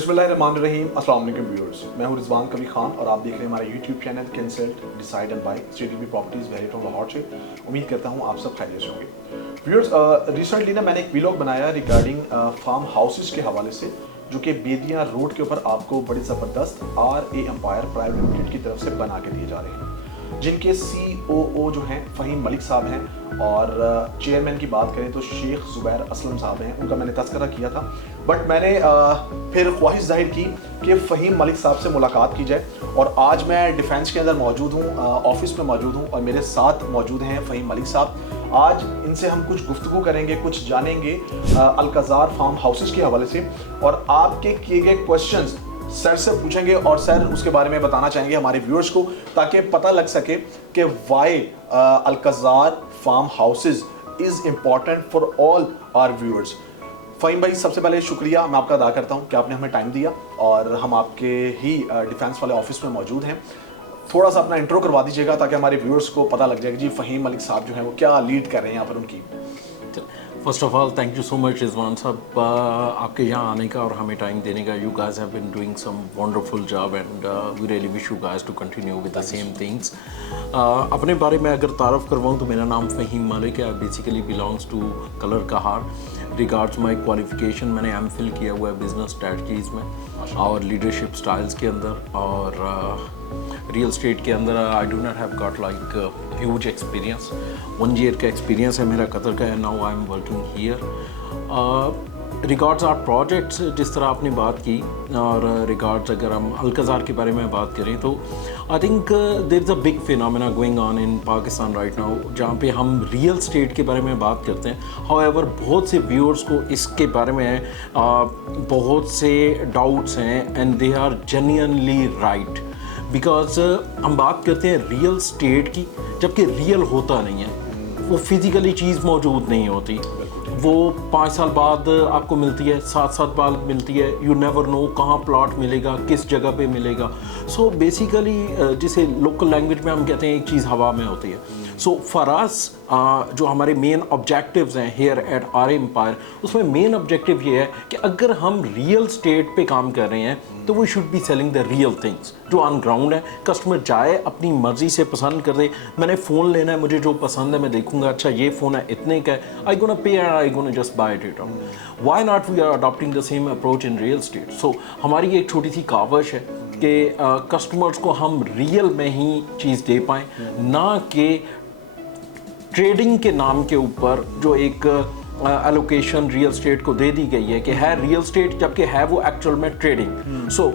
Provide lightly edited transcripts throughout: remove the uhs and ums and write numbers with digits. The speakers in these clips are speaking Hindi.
बिस्मिल्लाहिर्रहमानिर्रहीम, अस्सलाम वालेकुम व्यूअर्स। मैं हूं रिजवान कबीर खान और आप देख रहे हैं हमारा YouTube channel consult decide and by state properties very from Lahore से। उम्मीद करता हूं आप सब खैरियत से होंगे। व्यूअर्स, रिसेंटली ना मैंने एक व्लॉग बनाया रिगार्डिंग फार्म हाउसेस के हवाले से, जो कि बेदियाँ रोड के ऊपर आपको बड़ी ज़बरदस्त RA एम्पायर प्राइवेट लिमिटेड की तरफ से बना के दिए जा रहे हैं, जिनके COO जो हैं फ़हीम मलिक साहब हैं और चेयरमैन की बात करें तो शेख ज़ुबैर असलम साहब हैं। उनका मैंने तज़किरा किया था, बट मैंने फिर ख्वाहिश जाहिर की कि फ़हीम मलिक साहब से मुलाकात की जाए। और आज मैं डिफेंस के अंदर मौजूद हूँ, ऑफिस में मौजूद हूँ और मेरे साथ मौजूद हैं फ़हीम मलिक साहब। आज इनसे हम कुछ गुफ्तगू करेंगे, कुछ जानेंगे अलकज़ार फार्म हाउसेस के हवाले से, और आपके किए गए क्वेश्चंस सर से पूछेंगे और सर उसके बारे में बताना चाहेंगे हमारे व्यूअर्स को, ताकि पता लग सके कि why Alcazar farm houses is important for all our viewers. Faheem भाई, सबसे पहले शुक्रिया मैं आपका अदा करता हूँ कि आपने हमें टाइम दिया और हम आपके ही डिफेंस वाले ऑफिस में मौजूद हैं। थोड़ा सा अपना इंट्रो करवा दीजिएगा ताकि हमारे व्यूअर्स को पता लग जाएगा जी फ़हीम मलिक साहब जो हैं वो क्या लीड कर रहे हैं यहाँ पर उनकी। First of all thank you so much Rizwan साहब, आपके यहाँ आने का और हमें टाइम देने का। You guys have been doing some wonderful job and we really wish you guys to continue with the same things. अपने बारे में अगर तारफ़ करवाऊँ तो मेरा नाम फ़हीम मलिक है। Basically belongs to Kallar Kahar. Regards my qualification, मैंने MPhil किया हुआ है बिजनेस स्ट्रेटजीज़ में और लीडरशिप स्टाइल्स के अंदर, और रियल स्टेट के अंदर I do not have got like huge experience. 1 year का एक्सपीरियंस है मेरा कतर का है। Now I am working here. Regards our projects जिस तरह आपने बात की, और रिगार्ड्स अगर हम अलकज़ार के बारे में बात करें तो I think there is a big phenomena going on in Pakistan right now, जहाँ पे हम रियल स्टेट के बारे में बात करते हैं। हाउएवर बहुत से व्यूअर्स को इसके बारे में बहुत से डाउट्स हैं and they are genuinely right, because हम बात करते हैं रियल स्टेट की, जबकि रियल होता नहीं है। वो फिज़िकली चीज़ मौजूद नहीं होती, वो 5 साल बाद आपको मिलती है, 7 साल बाद मिलती है। यू नेवर नो कहाँ प्लॉट मिलेगा, किस जगह पे मिलेगा। सो बेसिकली जिसे लोकल लैंग्वेज में हम कहते हैं एक चीज़ हवा में होती है। सो फॉर अस जो हमारे मेन ऑब्जेक्टिव्स हैं हेयर एट RA एम्पायर, उसमें मेन ऑब्जेक्टिव ये है कि अगर हम रियल स्टेट पे काम कर रहे हैं तो we should be selling the real things जो ऑन ग्राउंड है। कस्टमर जाए अपनी मर्ज़ी से पसंद कर दे, मैंने फ़ोन लेना है, मुझे जो पसंद है मैं देखूंगा, अच्छा ये फ़ोन है इतने का है, I gonna pay and I gonna just buy it. Why not we are adopting the same approach in real estate. So हमारी एक छोटी सी कावश है कि कस्टमर्स को हम रियल में ही चीज़ दे पाएँ, ना कि ट्रेडिंग के नाम के ऊपर जो एक एलोकेशन रियल स्टेट को दे दी गई है कि है रियल स्टेट, जबकि है वो एक्चुअल में ट्रेडिंग। सो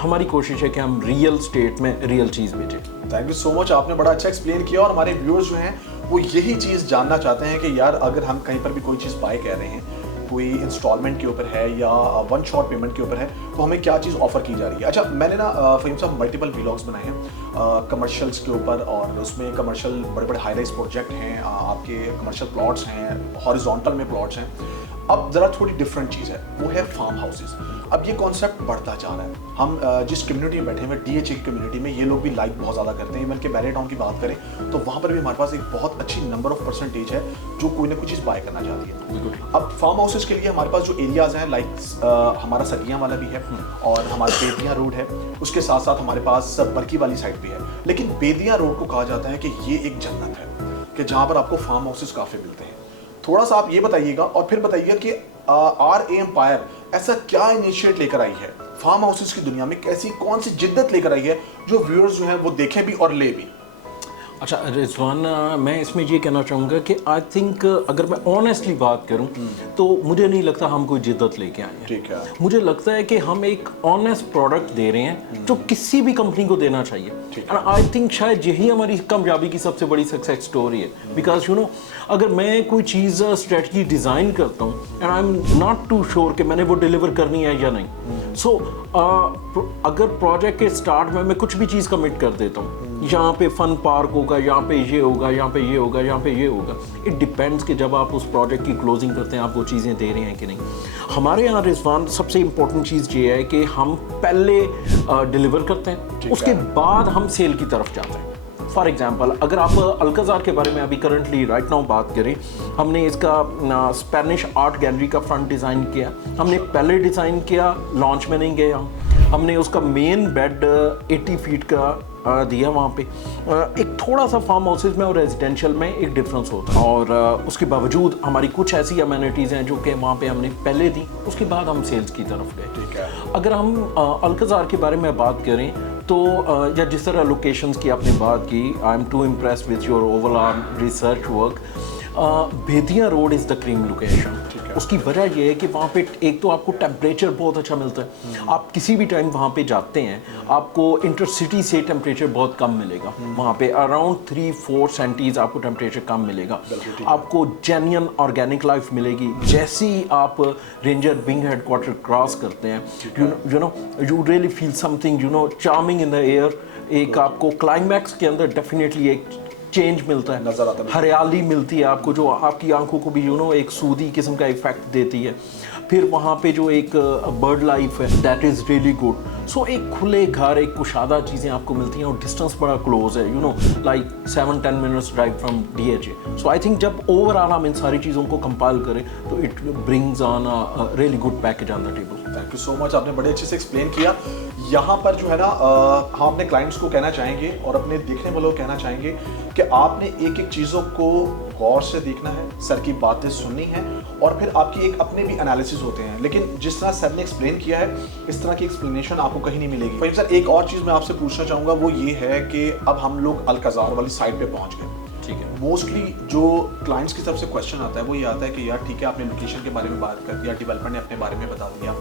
हमारी कोशिश है कि हम रियल स्टेट में रियल चीज़ बेचें। थैंक यू सो मच, आपने बड़ा अच्छा एक्सप्लेन किया और हमारे व्यूअर्स जो हैं वो यही चीज़ जानना चाहते हैं कि यार अगर हम कहीं पर भी कोई चीज़ बाय कर रहे हैं, कोई इंस्टॉलमेंट के ऊपर है या 1 शॉट पेमेंट के ऊपर है, तो हमें क्या चीज़ ऑफर की जा रही है। अच्छा, मैंने ना फ़हीम साहब मल्टीपल व्लॉग्स बनाए हैं कमर्शियल्स के ऊपर, और उसमें कमर्शियल बड़े बड़े हाई राइज प्रोजेक्ट हैं, आपके कमर्शियल प्लॉट्स हैं, हॉरिजॉन्टल में प्लॉट्स हैं। अब ज़रा थोड़ी डिफरेंट चीज़ है, वो है फार्म हाउसेस। अब ये कॉन्सेप्ट बढ़ता जा रहा है। हम जिस कम्युनिटी में बैठे हुए DHA की कम्युनिटी में, ये लोग भी लाइक बहुत ज़्यादा करते हैं। इवन के बैले टाउन की बात करें तो वहाँ पर भी हमारे पास एक बहुत अच्छी नंबर ऑफ परसेंटेज है जो कोई ना कोई चीज़ बाय करना चाहती है। अब फार्म हाउसेस के लिए हमारे पास जो एरियाज़ हैं, लाइक हमारा सगियाँ वाला भी है और हमारा बेदियाँ रोड है, उसके साथ साथ हमारे पास बरकी वाली साइड भी है। लेकिन बेदियाँ रोड को कहा जाता है कि ये एक जन्नत है कि जहाँ पर आपको फार्म हाउसेस काफ़ी मिलते हैं। थोड़ा सा आप ये बताइएगा और फिर बताइएगा कि RA एम्पायर ऐसा क्या इनिशिएट लेकर आई है फार्म हाउसेस की दुनिया में, कैसी कौन सी जिद्दत लेकर आई है जो व्यूअर्स जो हैं वो देखें भी और ले भी। अच्छा रिजवान, मैं इसमें ये कहना चाहूँगा कि आई थिंक अगर मैं ऑनेस्टली बात करूँ तो मुझे नहीं लगता हम कोई जिद्दत लेके आए हैं। ठीक है। मुझे लगता है कि हम एक ऑनेस्ट प्रोडक्ट दे रहे हैं जो किसी भी कंपनी को देना चाहिए। एंड आई थिंक शायद यही हमारी कामयाबी की सबसे बड़ी सक्सेस स्टोरी है। बिकॉज यू नो, अगर मैं कोई चीज़ स्ट्रेटजी डिज़ाइन करता हूँ and I am not too sure कि मैंने वो डिलीवर करनी है या नहीं, सो अगर प्रोजेक्ट के स्टार्ट में मैं कुछ भी चीज़ कमिट कर देता हूँ, यहाँ पे फन पार्क होगा, यहाँ पे ये होगा, यहाँ पे ये होगा, यहाँ पे ये होगा, इट डिपेंड्स कि जब आप उस प्रोजेक्ट की क्लोजिंग करते हैं आप वो चीज़ें दे रहे हैं कि नहीं। हमारे यहाँ रिजवान सबसे इम्पोर्टेंट चीज़ ये है कि हम पहले डिलीवर करते हैं, उसके बाद हम सेल की तरफ जाते हैं। फॉर एग्जांपल अगर आप अल्काजार के बारे में अभी करंटली राइट नाउ बात करें, हमने इसका स्पेनिश आर्ट गैलरी का फ्रंट डिज़ाइन किया, हमने पहले डिज़ाइन किया, लॉन्च में नहीं गए हमने उसका मेन बेड 80 फीट का दिया वहाँ पे। एक थोड़ा सा फार्म हाउसेज में और रेजिडेंशियल में एक डिफरेंस होता है, और उसके बावजूद हमारी कुछ ऐसी अमेनिटीज़ हैं जो कि वहाँ पे हमने पहले दी, उसके बाद हम सेल्स की तरफ गए। ठीक है। अगर हम अल्काजार के बारे में बात करें तो या जिस तरह लोकेशंस की आपने बात की, I am too impressed with your overall research work. Bettiya road is the cream location. उसकी वजह यह है कि वहाँ पे एक तो आपको टेम्परेचर बहुत अच्छा मिलता है, आप किसी भी टाइम वहाँ पे जाते हैं आपको इंटरसिटी से टेम्परेचर बहुत कम मिलेगा, वहाँ पे अराउंड 3-4 सेंटीज आपको टेम्परेचर कम मिलेगा, आपको जेन्युइन ऑर्गेनिक लाइफ मिलेगी। जैसे ही आप रेंजर विंग हेडक्वार्टर क्रॉस करते हैं, you really feel something charming in the air. एक आपको क्लाइमैक्स के अंदर डेफिनेटली एक चेंज मिलता है, नजर आता है, हरियाली मिलती है आपको जो आपकी आंखों को भी एक सूदी किस्म का इफेक्ट देती है। फिर वहाँ पे जो एक बर्ड लाइफ है दैट इज़ रियली गुड। सो एक खुले घर, एक कुशादा चीज़ें आपको मिलती हैं और डिस्टेंस बड़ा क्लोज है, like 7-10 minutes drive from DHA। So I think जब ओवरऑल हम इन सारी चीज़ों को कंपाइल करें तो it brings on a really good package on the table. Thank you so much, आपने बड़े अच्छे से एक्सप्लेन किया। यहाँ पर जो है ना हम अपने क्लाइंट्स को कहना चाहेंगे और अपने देखने वालों को कहना चाहेंगे कि आपने एक एक चीज़ों को गौर से देखना है, सर की बातें सुननी है और फिर आपकी एक अपने भी एनालिसिस होते हैं, लेकिन जिस तरह सर ने एक्सप्लेन किया है इस तरह की एक्सप्लेनेशन आपको कहीं नहीं मिलेगी। भाई सर एक और चीज़ मैं आपसे पूछना चाहूँगा, वो ये है कि अब हम लोग अल्काजार वाली साइड पे पहुँच गए। ठीक है। मोस्टली जो क्लाइंट्स की तरफ से क्वेश्चन आता है वो ये आता है कि यार ठीक है आपने लोकेशन के बारे में बात कर दिया, डेवलपर ने अपने बारे में बता दिया,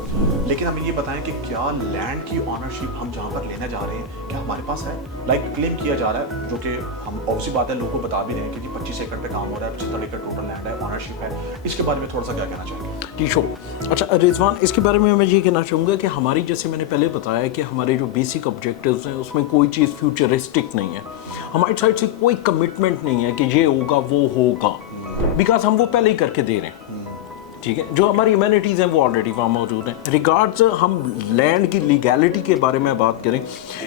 लेकिन हमें ये बताएं कि क्या लैंड की ऑनरशिप हम जहाँ पर लेने जा रहे हैं क्या हमारे पास है? लाइक क्लेम किया जा रहा है, जो कि हम ऑब्वियसली बात है लोगों को बता भी रहे हैं कि 25 एकड़ पे काम हो रहा है, 75 एकड़ टोटल लैंड है, ऑनरशिप है, इसके बारे में थोड़ा सा क्या कहना चाहेंगे? जी शो। अच्छा रिजवान, इसके बारे में मैं ये कहना चाहूँगा कि हमारी, जैसे मैंने पहले बताया कि हमारे जो बेसिक ऑब्जेक्टिव्स हैं उसमें कोई चीज़ फ्यूचरिस्टिक नहीं है, हमारी साइड से कोई कमिटमेंट नहीं है कि ये होगा वो होगा, बिकॉज हम वो पहले ही करके दे रहे हैं। ठीक है, जो हमारी इम्यूनिटीज़ हैं वो ऑलरेडी वहाँ मौजूद हैं। रिगार्ड्स हम लैंड की लीगैलिटी के बारे में बात करें,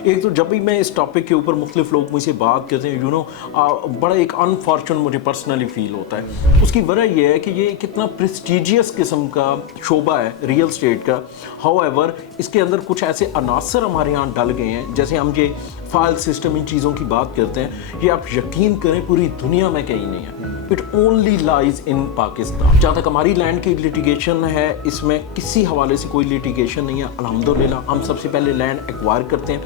एक तो जब भी मैं इस टॉपिक के ऊपर मुख्तलिफ लोग मुझसे बात करते हैं बड़ा एक अनफॉर्चुनेट मुझे पर्सनली फील होता है। उसकी वजह यह है कि ये कितना प्रेस्टीजियस किस्म का शोबा है रियल स्टेट का। हाउएवर इसके अंदर कुछ ऐसे अनासर हमारे यहाँ डल गए हैं, जैसे हम ये फाइल सिस्टम, इन चीज़ों की बात करते हैं, ये आप यकीन करें पूरी दुनिया में कहीं नहीं है, it only lies in Pakistan. जहाँ तक हमारी लैंड की लिटिगेशन है, इसमें किसी हवाले से कोई लिटिगेशन नहीं है अल्हम्दुलिल्लाह। हम सबसे पहले लैंड एक्वायर करते हैं,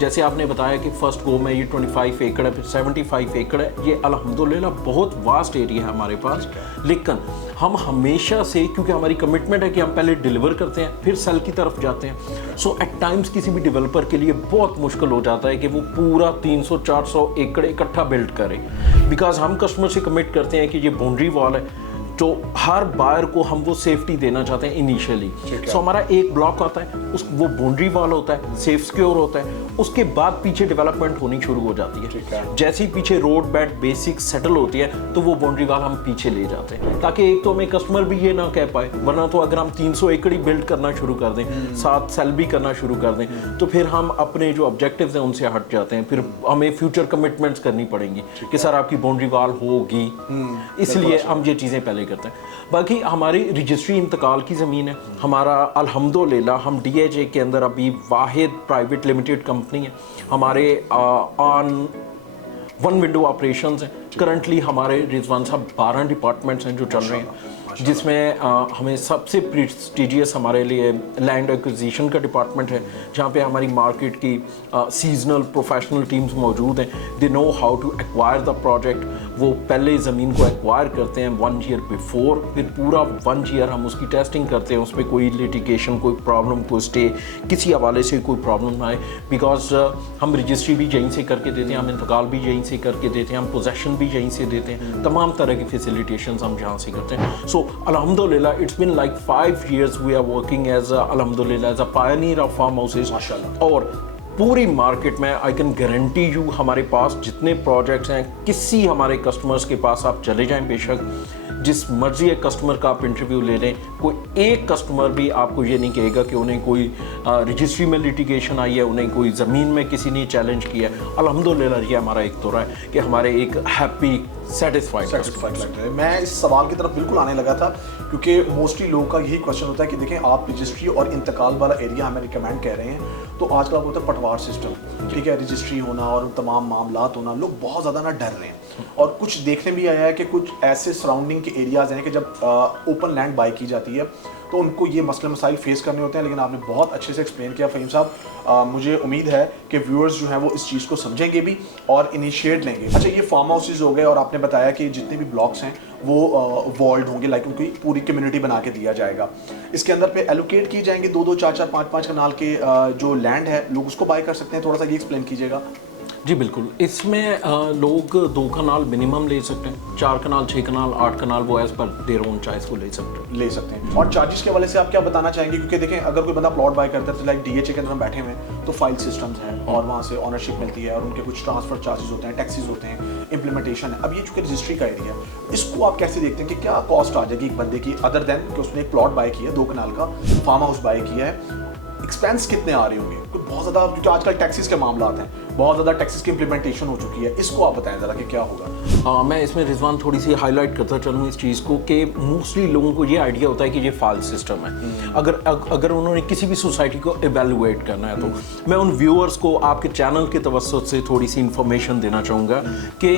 जैसे आपने बताया कि फर्स्ट गो में ये 25 एकड़ है, फिर 75 एकड़ है, ये अल्हम्दुलिल्लाह बहुत वास्ट एरिया है हमारे पास। लेकिन हम हमेशा से, क्योंकि हमारी कमिटमेंट है कि हम पहले डिलीवर करते हैं फिर सेल की तरफ जाते हैं, सो एट टाइम्स किसी भी डेवलपर के लिए बहुत मुश्किल हो जाता है कि वो पूरा 300-400 एकड़ इकट्ठा बिल्ड करे, बिकॉज हम कस्टमर से कमिट करते हैं कि ये बाउंड्री वॉल है, तो हर बायर को हम वो सेफ्टी देना चाहते हैं इनिशियली। सो हमारा एक ब्लॉक आता है, वो बाउंड्री वॉल होता है, सेफ सिक्योर होता है, उसके बाद पीछे डेवलपमेंट होनी शुरू हो जाती है। जैसे ही पीछे रोड बेड बेसिक सेटल होती है तो वो बाउंड्री वॉल हम पीछे ले जाते हैं, ताकि एक तो हमें कस्टमर भी ये ना कह पाए, वरना तो अगर हम 300 एकड़ ही बिल्ड करना शुरू कर दें, साथ सेल भी करना शुरू कर दें, तो फिर हम अपने जो ऑब्जेक्टिव्स हैं उनसे हट जाते हैं, फिर हमें फ्यूचर कमिटमेंट्स करनी पड़ेंगी कि सर आपकी बाउंड्री वॉल होगी, इसलिए हम ये चीज़ें पहले करते हैं। बाकी हमारी रजिस्ट्री इंतकाल की ज़मीन है हमारा, अल्हम्दुलिल्लाह हम DHA के अंदर अभी वाहिद प्राइवेट लिमिटेड कंपनी है, हमारे ऑन वन विंडो ऑपरेशंस हैं। करंटली हमारे रिजवान साहब 12 डिपार्टमेंट्स हैं जो चल रहे हैं, जिसमें हमें सबसे प्रेस्टीजियस हमारे लिए लैंड एक्विजिशन का डिपार्टमेंट है, जहाँ पे हमारी मार्केट की सीजनल प्रोफेशनल टीम्स मौजूद हैं। They know how to acquire the project. वो पहले ज़मीन को एक्वायर करते हैं 1 ईयर बिफोर, फिर पूरा 1 ईयर हम उसकी टेस्टिंग करते हैं, उस पर कोई लिटिगेशन, कोई प्रॉब्लम, कोई स्टे, किसी हवाले से कोई प्रॉब्लम ना आए, बिकॉज हम रजिस्ट्री भी यहीं से करके देते हैं, हम इंतकाल भी यहीं से करके देते हैं, हम पोजेशन भी यहीं से देते हैं, तमाम तरह की फैसिलिटेशन हम यहाँ से करते हैं। सो alhamdulillah it's been like 5 years we are working as a pioneer of farm houses माशाल्लाह। और पूरी मार्केट में आई कैन गारंटी यू हमारे पास जितने प्रोजेक्ट्स हैं, किसी हमारे कस्टमर्स के पास आप चले जाएं बेशक, जिस मर्जी एक कस्टमर का आप इंटरव्यू ले लें, कोई एक कस्टमर भी आपको ये नहीं कहेगा कि उन्हें कोई रजिस्ट्री में लिटिगेशन आई है, उन्हें कोई ज़मीन में किसी ने चैलेंज किया है। अल्हम्दुलिल्लाह ये हमारा एक तोरा है कि हमारे एक हैप्पी सेटिस्फाइड लगता है। मैं इस सवाल की तरफ बिल्कुल आने लगा था, क्योंकि मोस्टली लोगों का यही क्वेश्चन होता है कि देखें आप रजिस्ट्री और इंतकाल वाला एरिया हमें रिकमेंड कह रहे हैं, तो आजकल आप होता है पटवार सिस्टम, ठीक है, रजिस्ट्री होना और तमाम मामलात होना, लोग बहुत ज़्यादा ना डर रहे हैं। और कुछ देखने भी आया है कि कुछ ऐसे सराउंडिंग के एरियाज़ हैं कि जब ओपन लैंड बाई की जाती है तो उनको ये मसले मसाइल फेस करने होते हैं। लेकिन आपने बहुत अच्छे से एक्सप्लेन किया फ़हीम साहब। मुझे उम्मीद है कि व्यूअर्स जो हैं वो इस चीज़ को समझेंगे भी और इनिशिएट लेंगे। अच्छा, ये फार्म हाउसेज हो गए और आपने बताया कि जितने भी ब्लॉक्स हैं वो वॉल्ड होंगे, लाइक उनकी पूरी कम्युनिटी बना के दिया जाएगा। इसके अंदर पे एलोकेट किए जाएंगे 2-2, 4-4, 5-5 कनाल के जो लैंड है, लोग उसको बाय कर सकते हैं। थोड़ा सा ये एक्सप्लेन कीजिएगा। जी बिल्कुल, इसमें लोग 2 कनाल मिनिमम ले सकते हैं, 4 कनाल, 6 कनाल, 8 कनाल, वो as per their own choice वो ले सकते हैं। और चार्जेस के हवाले से आप क्या बताना चाहेंगे? क्योंकि देखें अगर कोई बंदा प्लॉट बाय करता है तो लाइक DHA के अंदर हम बैठे हुए हैं तो फाइल सिस्टम्स हैं और वहाँ से ऑनरशिप मिलती है और उनके कुछ ट्रांसफर चार्जेस होते हैं, टैक्सेस होते हैं, इंप्लीमेंटेशन है। अब ये चूँकि रजिस्ट्री का एरिया है, इसको आप कैसे देखते हैं कि क्या कॉस्ट आ जाएगी एक बंदे की, अदर देन कि उसने एक प्लॉट बाय किया है 2 कनाल का, फार्म हाउस बाय किया है, एक्सपेंस कितने आ रहे होंगे? बहुत ज़्यादा, क्योंकि आजकल टैक्सेस के मामला आते हैं, बहुत ज़्यादा टैक्सेस की इंप्लीमेंटेशन हो चुकी है, इसको आप बताएं ज़रा कि क्या होगा। मैं इसमें रिजवान थोड़ी सी हाईलाइट करता चलूँ इस चीज़ को कि मोस्टली लोगों को ये आइडिया होता है कि ये फाइल सिस्टम है। अगर उन्होंने किसी भी सोसाइटी को एवेलुएट करना है तो मैं उन व्यूअर्स को आपके चैनल के तवज्जुह से थोड़ी सी इन्फॉर्मेशन देना चाहूँगा कि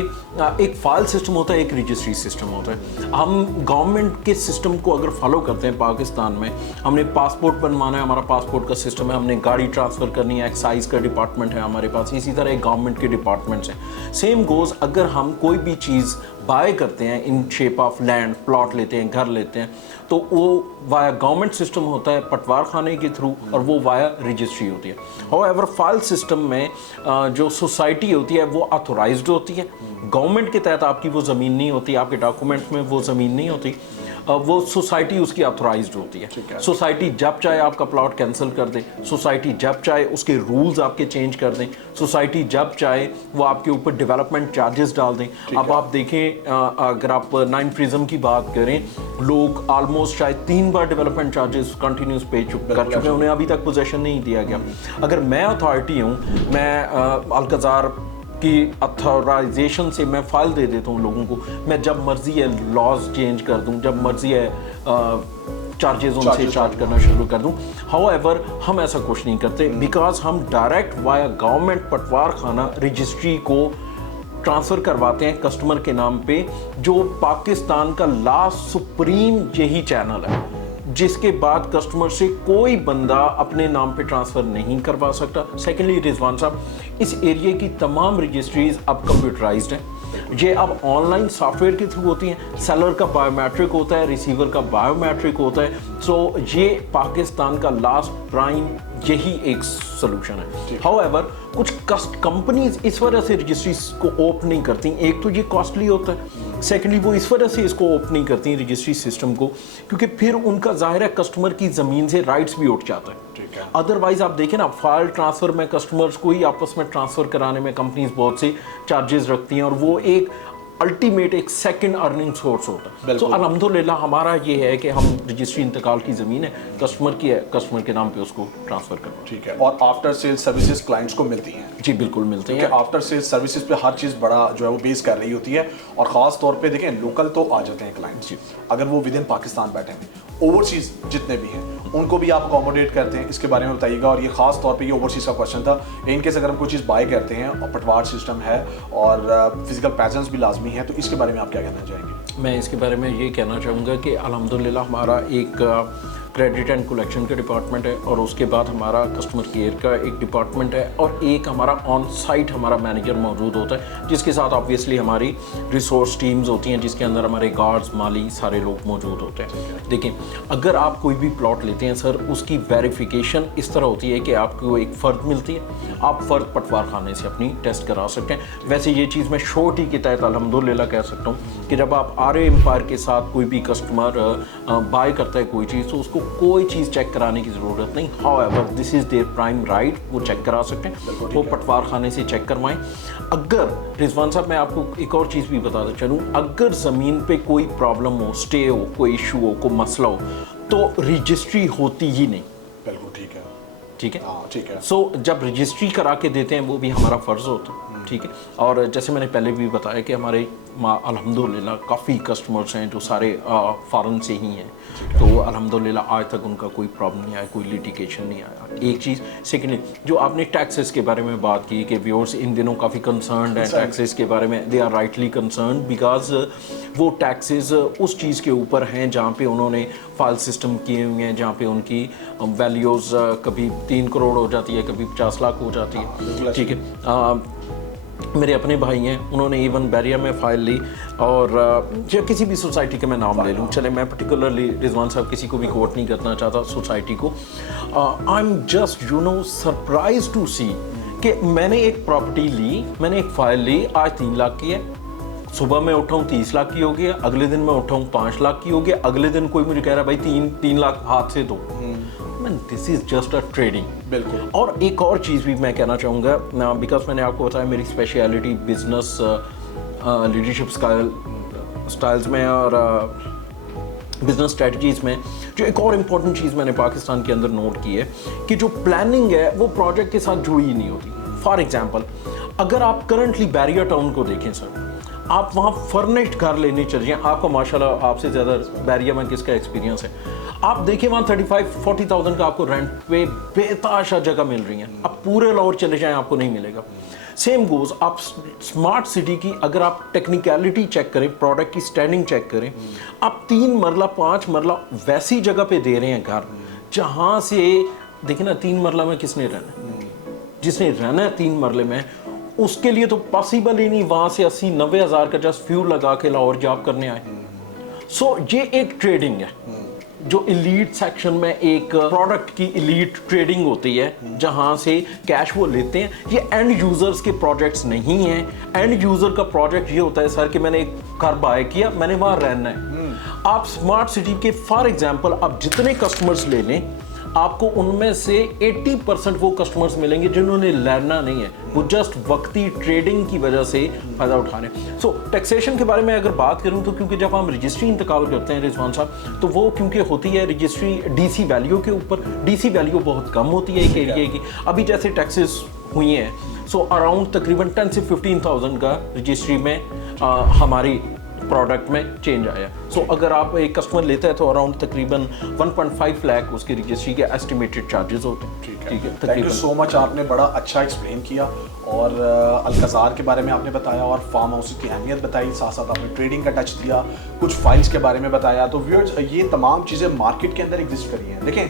एक फाइल सिस्टम होता है, एक रजिस्ट्री सिस्टम होता है। हम गवर्नमेंट के सिस्टम को अगर फॉलो करते हैं पाकिस्तान में, हमने पासपोर्ट बनवाना है, हमारा पासपोर्ट का सिस्टम है, हमने गाड़ी ट्रांसफ़र करनी है, एक्साइज का डिपार्टमेंट है हमारे पास, इसी तरह एक गवर्नमेंट के डिपार्टमेंट्स हैं। सेम गोज़ अगर हम कोई भी चीज़ बाय करते हैं in shape of land, plot लेते हैं, घर लेते हैं, तो वो वाया गवर्नमेंट सिस्टम होता है पटवार खाने के थ्रू और वो वाया रजिस्ट्री होती है। हाउएवर फाइल सिस्टम में जो सोसाइटी होती है वो ऑथोराइज्ड होती है, गवर्नमेंट के तहत आपकी वो ज़मीन नहीं होती, आपके डॉक्यूमेंट्स में वो ज़मीन नहीं होती, वो सोसाइटी उसकी ऑथोराइज्ड होती है। सोसाइटी जब चाहे आपका प्लॉट कैंसिल कर दे, सोसाइटी जब चाहे उसके रूल्स आपके चेंज कर दें, सोसाइटी जब चाहे वो आपके ऊपर डेवलपमेंट चार्जेस डाल दें। अब आप देखें, अगर आप 9 प्रिज्म की बात करें, लोग ऑलमोस्ट शायद 3 बार डेवलपमेंट चार्जेस कंटिन्यूस पे कर चुके हैं, उन्हें अभी तक पोजेशन नहीं दिया गया। अगर मैं अथॉरिटी हूँ, मैं अल्कज़ार की अथोराइजेशन से मैं फाइल दे देता हूँ लोगों को, मैं जब मर्जी है लॉज चेंज कर दूँ, जब मर्जी है चार्जेस उनसे चार्ज करना शुरू कर दूँ। हाउएवर हम ऐसा कुछ नहीं करते, बिकॉज हम डायरेक्ट वाया गवर्नमेंट पटवार खाना रजिस्ट्री को ट्रांसफ़र करवाते हैं कस्टमर के नाम पे, जो पाकिस्तान का लास्ट सुप्रीम यही चैनल है, जिसके बाद कस्टमर से कोई बंदा अपने नाम पे ट्रांसफ़र नहीं करवा सकता। सेकेंडली रिजवान साहब, इस एरिया की तमाम रजिस्ट्रीज अब कंप्यूटराइज्ड हैं, ये अब ऑनलाइन सॉफ्टवेयर के थ्रू होती हैं, सेलर का बायोमेट्रिक होता है, रिसीवर का बायोमेट्रिक होता है। सो ये पाकिस्तान का लास्ट प्राइम यही एक सोल्यूशन है। हाउएवर कुछ कंपनीज इस वजह से रजिस्ट्रीज को ओपन नहीं करती, एक तो ये कॉस्टली होता है, सेकेंडली वो इस वजह से इसको ओपन नहीं करती रजिस्ट्री सिस्टम को क्योंकि फिर उनका ज़ाहिर है कस्टमर की ज़मीन से राइट्स भी उठ जाता है। अदरवाइज आप देखें ना, फाइल ट्रांसफ़र में कस्टमर्स को ही आपस में ट्रांसफ़र कराने में कंपनीज बहुत से चार्जेस रखती हैं और वो एक अल्टीमेट एक सेकंड अर्निंग सोर्स होता है। तो अल्हम्दुलिल्लाह हमारा ये है कि हम रजिस्ट्री इंतकाल की ज़मीन है, कस्टमर की है, कस्टमर के नाम पे उसको ट्रांसफ़र करो। ठीक है। और आफ्टर सेल सर्विसेज क्लाइंट्स को मिलती हैं? जी बिल्कुल मिलती हैं। आफ्टर सेल सर्विसेज पे हर चीज़ बड़ा जो है वो बेस कर रही होती है और ख़ास तौर पे देखें लोकल तो आ जाते हैं क्लाइंट्स, अगर वो विद इन पाकिस्तान बैठे हैं, ओवरसीज़ जितने भी हैं उनको भी आप अकोमोडेट करते हैं, इसके बारे में बताइएगा। और ये खास तौर पे ये ओवरसीज़ का क्वेश्चन था, इन केस अगर हम कोई चीज़ बाय करते हैं और पटवार सिस्टम है और फिजिकल प्रेजेंस भी लाजमी है, तो इसके बारे में आप क्या कहना चाहेंगे? मैं इसके बारे में ये कहना चाहूँगा कि अल्हम्दुलिल्लाह हमारा एक क्रेडिट एंड कलेक्शन का डिपार्टमेंट है और उसके बाद हमारा कस्टमर केयर का एक डिपार्टमेंट है और एक हमारा ऑन साइट हमारा मैनेजर मौजूद होता है, जिसके साथ ऑब्वियसली हमारी रिसोर्स टीम्स होती हैं, जिसके अंदर हमारे गार्ड्स, माली सारे लोग मौजूद होते हैं। देखिए, अगर आप कोई भी प्लॉट लेते हैं सर, उसकी वेरिफिकेशन इस तरह होती है कि आपको एक फ़र्द मिलती है, आप फ़र्द पटवार खाने से अपनी टेस्ट करा सकते हैं। वैसे ये चीज़ मैं श्योरिटी के तहत अल्हम्दुलिल्लाह कह सकता हूँ कि जब आप RA एम्पायर के साथ कोई भी कस्टमर बाय करता है कोई चीज़, तो उसको कोई चीज़ चेक कराने की ज़रूरत नहीं। However this is their prime right, वो चेक करा सकते हैं, वो पटवार खाने से चेक करवाएं। अगर रिजवान साहब मैं आपको एक और चीज़ भी बताता चलूँ, अगर ज़मीन पे कोई प्रॉब्लम हो, स्टे हो, कोई इशू हो, कोई मसला हो, तो रजिस्ट्री होती ही नहीं। बिल्कुल ठीक है, ठीक है, हाँ ठीक है। सो जब रजिस्ट्री करा के देते हैं वो भी हमारा फ़र्ज़ होता है। ठीक है, और जैसे मैंने पहले भी बताया कि हमारे अल्हम्दुलिल्लाह काफ़ी कस्टमर्स हैं जो सारे फ़ॉरेन से ही हैं, तो अल्हम्दुलिल्लाह आज तक उनका कोई प्रॉब्लम नहीं आया, कोई लिटिगेशन नहीं आया। एक चीज़। सेकेंडली, जो आपने टैक्सेस के बारे में बात की कि व्यूअर्स इन दिनों काफ़ी कंसर्न्ड हैं टैक्सेस के बारे में, they are rightly concerned because वो टैक्सेस उस चीज़ के ऊपर हैं जहाँ पे उन्होंने फाइल सिस्टम किए हुए हैं, जहाँ पे उनकी वैल्यूज़ कभी 3 करोड़ हो जाती है, कभी 50 लाख हो जाती है। ठीक है, मेरे अपने भाई हैं, उन्होंने इवन बैरिया में फ़ाइल ली, और या किसी भी सोसाइटी का मैं नाम ले लूँ, चले मैं पर्टिकुलरली रिजवान साहब किसी को भी कोट नहीं करना चाहता सोसाइटी को। I am just surprise to see कि मैंने एक प्रॉपर्टी ली, मैंने एक फ़ाइल ली, आज 3 लाख की है, सुबह मैं उठाऊँ 30 लाख की हो गया, अगले दिन मैं उठाऊँ 5 लाख की हो गया, अगले दिन कोई मुझे कह रहा है भाई 3 लाख हाथ से दो। This is just a trading. बिल्कुल। और एक और चीज़ भी मैं कहना चाहूँगा, बिकॉज मैंने आपको बताया मेरी स्पेशलिटी बिजनेस लीडरशिप स्टाइल्स में और बिजनेस स्ट्रेटजीज़ में, जो एक और इम्पॉर्टेंट चीज़ मैंने पाकिस्तान के अंदर नोट की है कि जो प्लानिंग है वो प्रोजेक्ट के साथ जुड़ी ही नहीं होती। फॉर एग्जांपल, अगर आप करंटली बैरियर टाउन को देखें सर, आप वहाँ फर्निश्ड घर लेने चल जाएं, आपको माशाल्लाह आपसे ज़्यादा बैरियर में किसका एक्सपीरियंस है, आप देखिए वहाँ 35-40,000 का आपको रेंट पे बेताशा जगह मिल रही है। आप पूरे लाहौर चले जाएं आपको नहीं मिलेगा। सेम गोज आप स्मार्ट सिटी की अगर आप टेक्निकलिटी चेक करें, प्रोडक्ट की स्टैंडिंग चेक करें, आप 3 मरला 5 मरला वैसी जगह पे दे रहे हैं घर जहाँ से देखिए ना 3 मरला में किसने रहना है, जिसने रहना है 3 मरले में उसके लिए तो पॉसिबल ही नहीं वहाँ से 80-90 हज़ार का जस्ट फ्यूल लगा के लाहौर जॉब करने आए। सो ये एक ट्रेडिंग है जो इलीट सेक्शन में एक प्रोडक्ट की इलीट ट्रेडिंग होती है जहां से कैश वो लेते हैं। ये एंड यूजर्स के प्रोजेक्ट्स नहीं हैं। एंड यूजर का प्रोजेक्ट ये होता है सर कि मैंने एक घर बाय किया, मैंने वहां रहना है। आप स्मार्ट सिटी के फॉर एग्जांपल आप जितने कस्टमर्स ले लें, आपको उनमें से 80% वो कस्टमर्स मिलेंगे जिन्होंने लड़ना नहीं है, वो जस्ट वक्ती ट्रेडिंग की वजह से फ़ायदा उठा रहे हैं। सो टैक्सेशन के बारे में अगर बात करूं तो क्योंकि जब हम रजिस्ट्री इंतकाल करते हैं रिजवान साहब, तो वो क्योंकि होती है रजिस्ट्री डीसी वैल्यू के ऊपर, डीसी वैल्यू बहुत कम होती है एक एरिया की। अभी जैसे टैक्सेस हुई हैं, सो अराउंड तकरीबन 10 से 15,000 का रजिस्ट्री में हमारी प्रोडक्ट में चेंज आया। सो अगर आप एक कस्टमर लेता है तो अराउंड तकरीबन 1.5 लाख उसकी रजिस्ट्री के एस्टिमेटेड चार्जेस होते हैं। ठीक है, थैंक यू सो मच, आपने बड़ा अच्छा एक्सप्लेन किया और अलकज़ार के बारे में आपने बताया और फार्म हाउस की अहमियत बताई, साथ साथ आपने ट्रेडिंग का टच दिया, कुछ फाइल्स के बारे में बताया। तो व्यूअर्स, ये तमाम चीज़ें मार्केट के अंदर एग्जिस्ट करी हैं। देखें,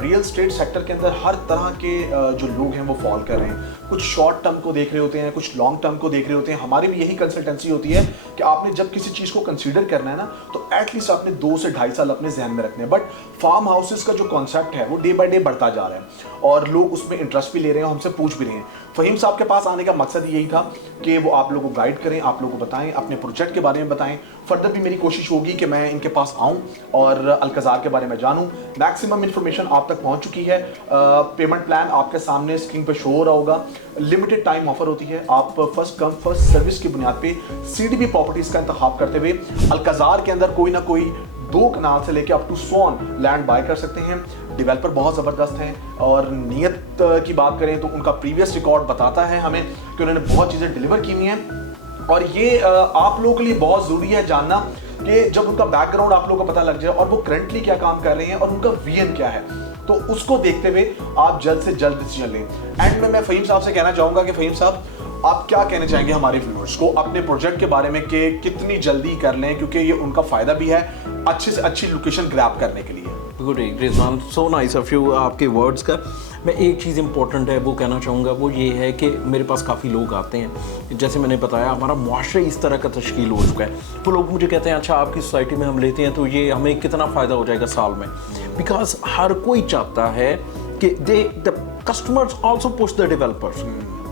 रियल स्टेट सेक्टर के अंदर हर तरह के जो लोग हैं वो फॉल कर रहे हैं। कुछ शॉर्ट टर्म को देख रहे होते हैं, कुछ लॉन्ग टर्म को देख रहे होते हैं। हमारी भी यही कंसल्टेंसी होती है कि आपने जब किसी चीज़ को कंसीडर करना है ना, तो एटलीस्ट आपने 2 से 2.5 साल अपने जहन में रखने हैं। बट फार्म हाउसेस का जो कॉन्सेप्ट है वो डे बाय डे बढ़ता जा रहा है और लोग उसमें इंटरेस्ट भी ले रहे हैं, हमसे पूछ भी रहे हैं। फ़हीम साहब के पास आने का मकसद यही था कि वो आप लोगों को गाइड करें, आप लोगों को बताएं, अपने प्रोजेक्ट के बारे में बताएं। फर्दर भी मेरी कोशिश होगी कि मैं इनके पास आऊं और अलकज़ार के बारे में जानूं। मैक्सिमम इन्फॉर्मेशन आप तक पहुंच चुकी है। पेमेंट प्लान आपके सामने स्क्रीन पर शो हो रहा होगा। लिमिटेड टाइम ऑफर होती है। आप फर्स्ट कम फर्स्ट सर्विस की बुनियाद पे सीडीबी प्रॉपर्टीज़ का इंतखाब करते हुए अलकज़ार के अंदर कोई ना कोई 2 कनाल से लेकर अप टू सोन लैंड बाय कर सकते हैं। डेवलपर बहुत ज़बरदस्त हैं और नीयत की बात करें तो उनका प्रीवियस रिकॉर्ड बताता है हमें कि उन्होंने बहुत चीज़ें डिलीवर की हुई हैं। और ये आप लोगों के लिए बहुत ज़रूरी है जानना कि जब उनका बैकग्राउंड आप लोगों को पता लग जाए और वो करंटली क्या काम कर रहे हैं और उनका विजन क्या है, तो उसको देखते हुए आप जल्द से जल्द डिसीजन लें। एंड में मैं फ़हीम साहब से कहना चाहूँगा कि फ़हीम साहब, आप क्या कहना चाहेंगे हमारे व्यूअर्स को अपने प्रोजेक्ट के बारे में कि कितनी जल्दी कर लें, क्योंकि ये उनका फ़ायदा भी है अच्छे से अच्छी लोकेशन ग्रैब करने के लिए। Good Rizwan, so nice of you आपके वर्ड्स का। मैं एक चीज़ इंपॉर्टेंट है वो कहना चाहूँगा, वो ये है कि मेरे पास काफ़ी लोग आते हैं, जैसे मैंने बताया हमारा मुआशरा इस तरह का तश्कील हो चुका है। वो लोग मुझे कहते हैं अच्छा आपकी सोसाइटी में हम लेते हैं तो ये हमें कितना फ़ायदा हो जाएगा साल में। बिकॉज हर कोई चाहता है कि the customers also push the developers.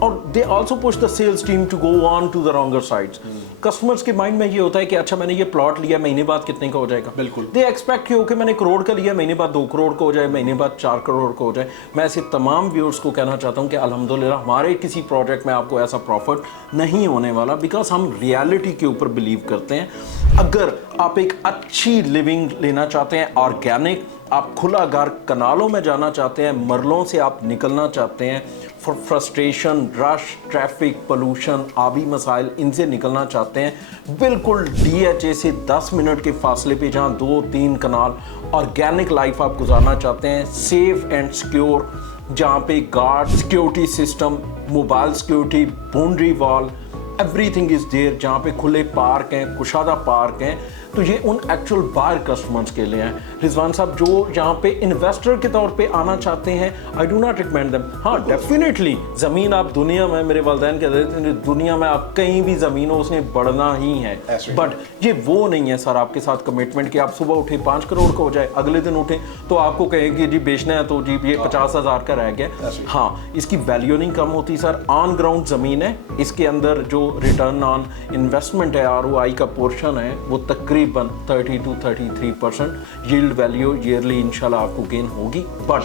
और they also push the sales team to go on to the wronger sides. Customers के माइंड में ये होता है कि अच्छा मैंने ये प्लॉट लिया, महीने बाद कितने का हो जाएगा। बिल्कुल। दे एक्सपेक्ट कि ओके मैंने करोड़ का लिया, महीने बाद 2 करोड़ का हो जाए, महीने बाद 4 करोड़ का हो जाए। मैं ऐसे तमाम व्यूअर्स को कहना चाहता हूँ कि अल्हम्दुलिल्लाह हमारे किसी प्रोजेक्ट में आपको ऐसा प्रॉफिट नहीं होने वाला, बिकॉज हम रियलिटी के ऊपर बिलीव करते हैं। अगर आप एक अच्छी लिविंग लेना चाहते हैं, ऑर्गेनिक, आप खुला घर कनालों में जाना चाहते हैं, मरलों से आप निकलना चाहते हैं, फ्रस्ट्रेशन, रश, ट्रैफिक, पोल्यूशन, आबी मसाइल, इनसे निकलना चाहते हैं, बिल्कुल DHA से 10 मिनट के फासले पे जहाँ 2-3 कनाल ऑर्गेनिक लाइफ आप गुजारना चाहते हैं, सेफ एंड सिक्योर, जहाँ पे guard, security system, mobile security, boundary wall, everything is there, जहाँ पे खुले पार्क हैं, कुशादा पार्क हैं, तो ये उन एक्चुअल बायर कस्टमर्स के लिए हैं। रिजवान साहब जो यहाँ पे इन्वेस्टर के तौर पे आना चाहते हैं, आई डू नॉट रिकमेंड देम। हाँ डेफिनेटली ज़मीन आप दुनिया में, मेरे वालिदैन कहते थे दुनिया में आप कहीं भी ज़मीन हो उसने बढ़ना ही है, बट ये वो नहीं है सर आपके साथ कमिटमेंट कि आप सुबह उठे 5 करोड़ का हो जाए, अगले दिन उठे तो आपको कहे कि जी बेचना है तो जी ये 50,000 का रह गया। हाँ इसकी वैल्यू नहीं कम होती सर, ऑन ग्राउंड ज़मीन है, इसके अंदर जो रिटर्न ऑन इन्वेस्टमेंट है, ROI का पोर्शन है, वो तकरीबन 30 to 33% यील्ड वैल्यू ईयरली इंशाल्लाह आपको गेन होगी, बट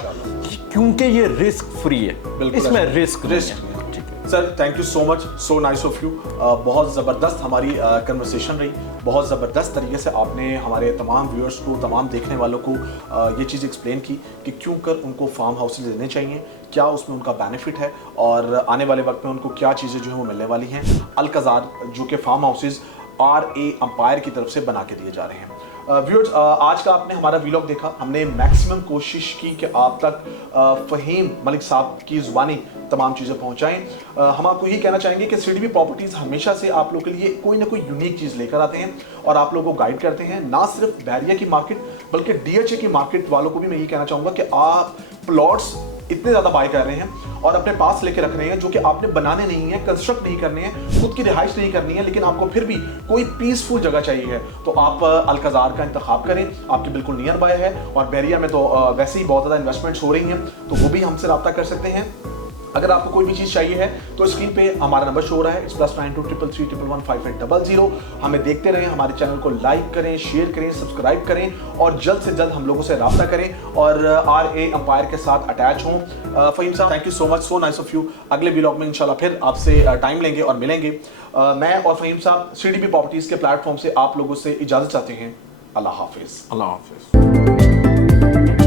क्योंकि ये रिस्क फ्री है, इसमें रिस्क है। Sir thank you so much, so nice of you. बहुत ज़बरदस्त हमारी कन्वर्सेशन रही, बहुत ज़बरदस्त तरीके से आपने हमारे तमाम व्यूअर्स को, तमाम देखने वालों को ये चीज़ एक्सप्लेन की कि क्यों कर उनको फार्म हाउसेज लेने चाहिए, क्या उसमें उनका बेनिफिट है और आने वाले वक्त में उनको क्या चीज़ें जो है वो मिलने वाली हैं। अल-कज़ार जो कि फार्म हाउसेज RA एम्पायर की तरफ से बना के दिए जा रहे हैं। व्यूअर्स आज का आपने हमारा व्लॉग देखा, हमने मैक्सिमम कोशिश की कि आप तक फ़हीम मलिक साहब की ज़ुबानी तमाम चीज़ें पहुंचाएं। हम आपको यही कहना चाहेंगे कि CDB प्रॉपर्टीज़ हमेशा से आप लोगों के लिए कोई ना कोई यूनिक चीज़ लेकर आते हैं और आप लोगों को गाइड करते हैं, ना सिर्फ बैरिया की मार्केट बल्कि DHA की मार्केट वालों को भी मैं यही कहना चाहूँगा कि आप प्लॉट्स इतने ज़्यादा बाय कर रहे हैं और अपने पास लेके रख रहे हैं जो कि आपने बनाने नहीं है, कंस्ट्रक्ट नहीं करने हैं, खुद की रिहाइश नहीं करनी है, लेकिन आपको फिर भी कोई पीसफुल जगह चाहिए है, तो आप अल-कज़ार का इंतखाब करें, आपके बिल्कुल नियर बाय है। और बैरिया में तो वैसे ही बहुत ज़्यादा इन्वेस्टमेंट्स हो रही हैं, तो वो भी हमसे रब्ता कर सकते हैं। अगर आपको कोई भी चीज़ चाहिए है तो स्क्रीन पे हमारा नंबर शो हो रहा है, +92 333 111 5800। हमें देखते रहें, हमारे चैनल को लाइक करें, शेयर करें, सब्सक्राइब करें और जल्द से जल्द हम लोगों से रब्ता करें और RA एम्पायर के साथ अटैच हों। फ़हीम साहब thank you so much, so nice of you. अगले व्लॉग में इंशाल्लाह फिर आपसे टाइम लेंगे और मिलेंगे। मैं और फ़हीम साहब CDB प्रॉपर्टीज़ के प्लेटफॉर्म से आप लोगों से इजाज़त चाहते हैं। अल्लाह हाफिज़। अल्लाह हाफिज़।